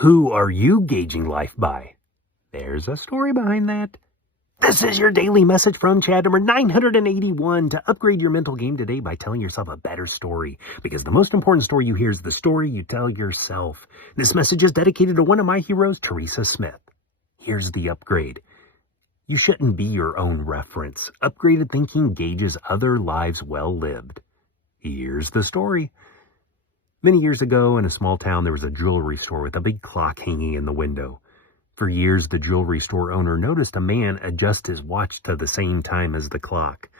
Who are you gauging life by? There's a story behind that. This is your daily message from Chad, number 981, to upgrade your mental game today by telling yourself a better story. Because the most important story you hear is the story you tell yourself. This message is dedicated to one of my heroes, Teresa Smith. Here's the upgrade. You shouldn't be your own reference. Upgraded thinking gauges other lives well lived. Here's the story. Many years ago, in a small town, there was a jewelry store with a big clock hanging in the window. For years, the jewelry store owner noticed a man adjust his watch to the same time as the clock.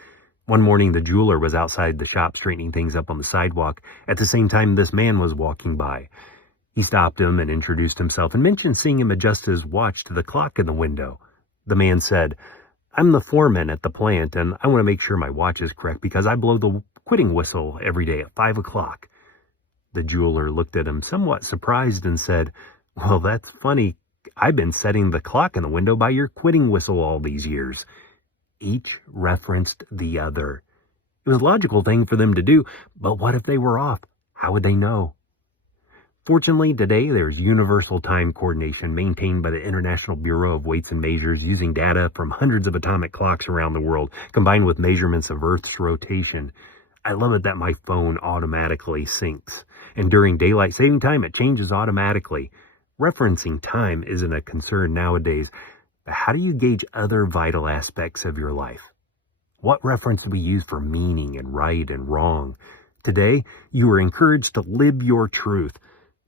One morning, the jeweler was outside the shop straightening things up on the sidewalk. At the same time, this man was walking by. He stopped him and introduced himself and mentioned seeing him adjust his watch to the clock in the window. The man said, "I'm the foreman at the plant, and I want to make sure my watch is correct because I blow the quitting whistle every day at 5 o'clock. The jeweler looked at him somewhat surprised and said, "Well, that's funny. I've been setting the clock in the window by your quitting whistle all these years." Each referenced the other. It was a logical thing for them to do, but what if they were off? How would they know? Fortunately, today there's universal time coordination maintained by the International Bureau of Weights and Measures using data from hundreds of atomic clocks around the world, combined with measurements of Earth's rotation. I love it that my phone automatically syncs, and during daylight saving time it changes automatically. Referencing time isn't a concern nowadays, but how do you gauge other vital aspects of your life? What reference do we use for meaning and right and wrong? Today, you are encouraged to live your truth,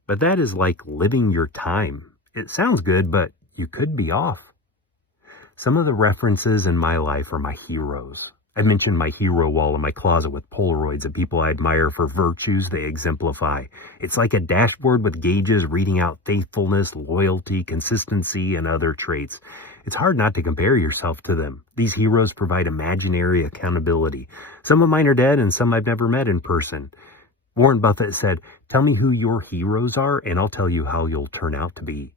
but that is like living your time. It sounds good, but you could be off. Some of the references in my life are my heroes. I mentioned my hero wall in my closet with Polaroids of people I admire for virtues they exemplify. It's like a dashboard with gauges reading out faithfulness, loyalty, consistency, and other traits. It's hard not to compare yourself to them. These heroes provide imaginary accountability. Some of mine are dead and some I've never met in person. Warren Buffett said, "Tell me who your heroes are and I'll tell you how you'll turn out to be."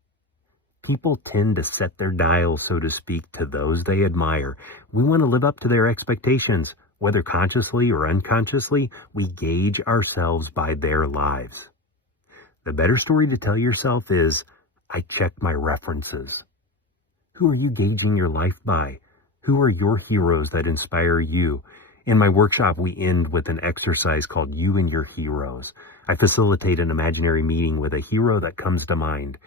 People tend to set their dial, so to speak, to those they admire. We want to live up to their expectations. Whether consciously or unconsciously, we gauge ourselves by their lives. The better story to tell yourself is, I check my references. Who are you gauging your life by? Who are your heroes that inspire you? In my workshop, we end with an exercise called You and Your Heroes. I facilitate an imaginary meeting with a hero that comes to mind.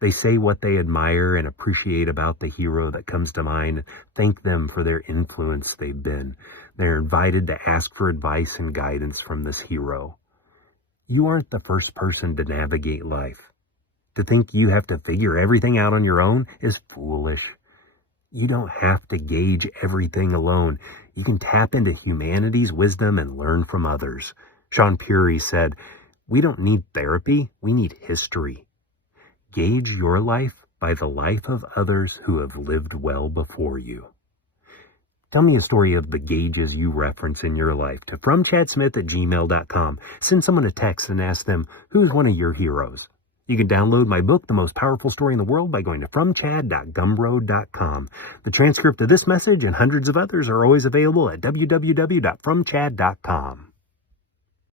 They say what they admire and appreciate about the hero that comes to mind, thank them for their influence they've been. They're invited to ask for advice and guidance from this hero. You aren't the first person to navigate life. To think you have to figure everything out on your own is foolish. You don't have to gauge everything alone. You can tap into humanity's wisdom and learn from others. Sean Puri said, "We don't need therapy, we need history." Gauge your life by the life of others who have lived well before you. Tell me a story of the gauges you reference in your life to fromchadsmith@gmail.com. Send someone a text and ask them, who's one of your heroes? You can download my book, The Most Powerful Story in the World, by going to fromchad.gumroad.com. The transcript of this message and hundreds of others are always available at www.fromchad.com.